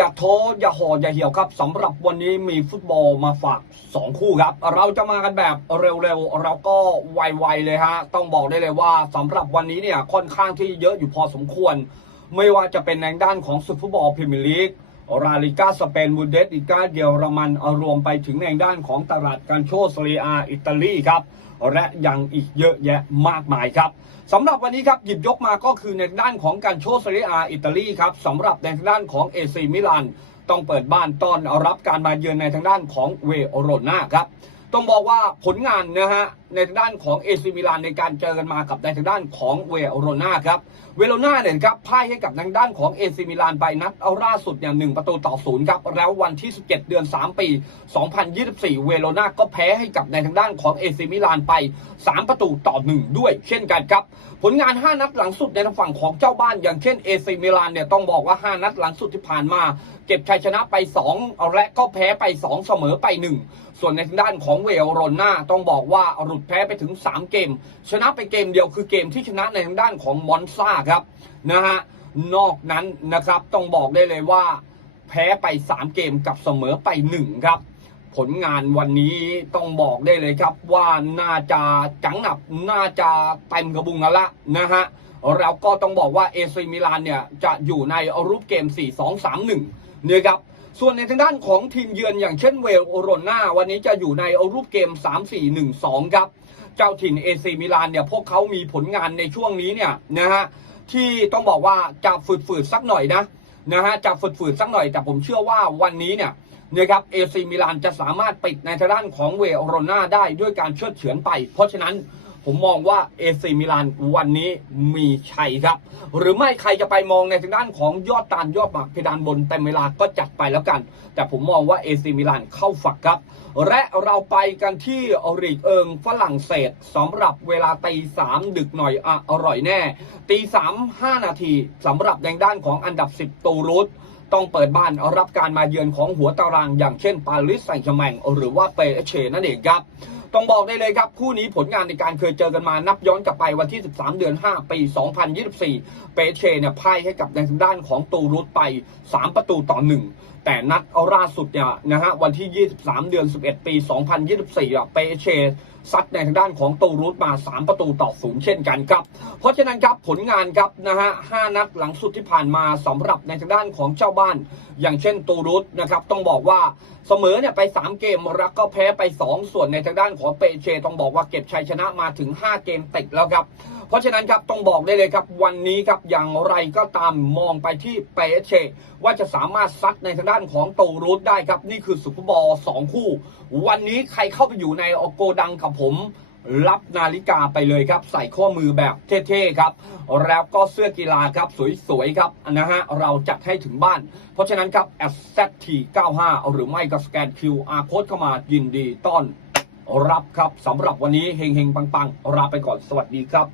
อย่าห่ออย่าเหี่ยวครับสำหรับวันนี้มีฟุตบอลมาฝาก 2 คู่ครับ เราจะมากันแบบเร็วๆเราก็ไวๆเลยฮะ ต้องบอกได้เลยว่าสำหรับวันนี้เนี่ยค่อนข้างที่เยอะอยู่พอสมควร ไม่ว่าจะเป็นในด้านของสุดฟุตบอลพรีเมียร์ลีก ลาลิกาสเปนบูเดสลิกาเยอรมันเอารวมไปถึงในด้านของตลาดการโชว์ซรีอาอิตาลีครับ และยังอีกเยอะแยะมากมายครับสำหรับวันนี้ครับหยิบยกมาก็คือในด้านของการโชว์ซรีอาอิตาลีครับสำหรับในด้านของเอซีมิลานต้องเปิดบ้านต้อนรับการมาเยือนในทางด้านของเวโรนาครับ ต้องบอกว่าผลงานนะฮะ ในทางด้านของเอซิมิลานในการเจอกันมากับในทางด้านของเวโรนาครับเวโรนาเนี่ยครับพ่ายให้กับทางด้านของเอซิมิลานไปนัดเอาล่าสุดเนี่ยหนึ่งประตูต่อศูนย์ครับแล้ววันที่ 17 เดือน 3 ปี 2024 เวโรนาก็แพ้ให้กับในทางด้านของเอซิมิลานไป 3 ประตูต่อ 1 ด้วยเช่นกันครับ ผลงาน 5 นัดหลังสุดในทางฝั่งของเจ้าบ้าน อย่างเช่นเอซิมิลานเนี่ยต้องบอกว่า 5 นัดหลังสุดที่ผ่านมา เก็บชัยชนะไป 2 และก็แพ้ไป 2 เสมอไป 1 ส่วนในทางด้านของเวโรนาต้องบอกว่าหลุดแพ้ไปถึง 3 เกม ชนะไปเกมเดียวคือเกมที่ชนะในทางด้านของมอนซ่าครับนะฮะนอกนั้นนะครับต้องบอกได้เลยว่า แพ้ไป 3 เกมกับเสมอไป 1 ครับ ผลงานวันนี้ต้องบอกได้เลยครับ ว่าน่าจะจังหนับน่าจะเต็มกระบุงกันละนะฮะแล้วก็ต้องบอกว่าเอซีมิลานเนี่ยจะอยู่ในรูปเกม 4-2-3-1เนี่ยครับ ส่วนในทางด้านของทีมเยือนอย่างเช่นเวลโอโรนาวันนี้จะอยู่ในรูปเกม 3-4-1-2 ครับ เจ้าถิ่นเอซีมิลานเนี่ยพวกเขามีผลงานในช่วงนี้เนี่ยนะฮะที่ต้องบอกว่าจะฝืดๆสักหน่อยนะนะฮะจะฝืดๆสักหน่อยแต่ผมเชื่อว่าวันนี้เนี่ยนะครับเอซีมิลานจะสามารถปิดในทางด้านของเวโรนาได้ด้วยการเชือดเฉือนไป เพราะฉะนั้น ผมมองว่าเอซีมิลานวันนี้มีชัยครับ หรือไม่ใครจะไปมองในทางด้านของยอดตานยอดหมากเพดานบนเต็มเวลาก็จัดไปแล้วกัน แต่ผมมองว่าเอซีมิลานเข้าฝักครับ และเราไปกันที่อริกเอิงฝรั่งเศสสำหรับเวลาตีสามดึกหน่อยออร่อยแน่ตีสามห้านาทีสำหรับในด้านของอันดับ10ตูรุสต้องเปิดบ้านรับการมาเยือนของหัวตาราง อย่างเช่นปารีสแซงต์แชร์แมงหรือว่าเปเชนั่นเองครับ ต้องบอกได้เลยครับ คู่นี้ผลงานในการเคยเจอกันมานับย้อนกลับไปวันที่ 13 เดือน 5 ปี 2024 เปเชเนี่ยพ่ายให้กับในทางด้านของตูรุตไป 3 ประตูต่อ 1 แต่นัดเอาล่าสุดเนี่ยนะฮะวันที่ 23 เดือน 11 ปี 2024อะเปเชซัดในทางด้านของตูรุสมา 3 ประตูต่อศูนย์เช่นกันครับ เพราะฉะนั้นครับผลงานครับนะฮะ5นัดหลังสุดที่ผ่านมาสำหรับในทางด้านของเจ้าบ้าน อย่างเช่นตูรุสนะครับต้องบอกว่าเสมอเนี่ยไป 3 เกมแล้วก็แพ้ไป 2 ส่วนในทางด้านของเปเชต้องบอกว่าเก็บชัยชนะมาถึง 5 เกมติดแล้วครับเพราะฉะนั้นครับต้องบอกได้เลยครับวันนี้ครับอย่างไรก็ตามมองไปที่เปเชว่าจะสามารถซัดในทางด้านของโตรุสได้ครับนี่คือสุปเปอร์บอล2คู่ วันนี้ใครเข้าไปอยู่ในโกดังกับผม รับนาฬิกาไปเลยครับ ใส่ข้อมือแบบเท่ๆครับ แล้วก็เสื้อกีฬาครับสวยๆครับนะฮะเราจัดให้ถึงบ้าน เพราะฉะนั้นครับ s z t 95 หรือไม่ก็สแกน QR โค้ดเข้ามายินดีต้อนรับครับสำหรับวันนี้เฮงๆปังๆลาไปก่อนสวัสดีครับ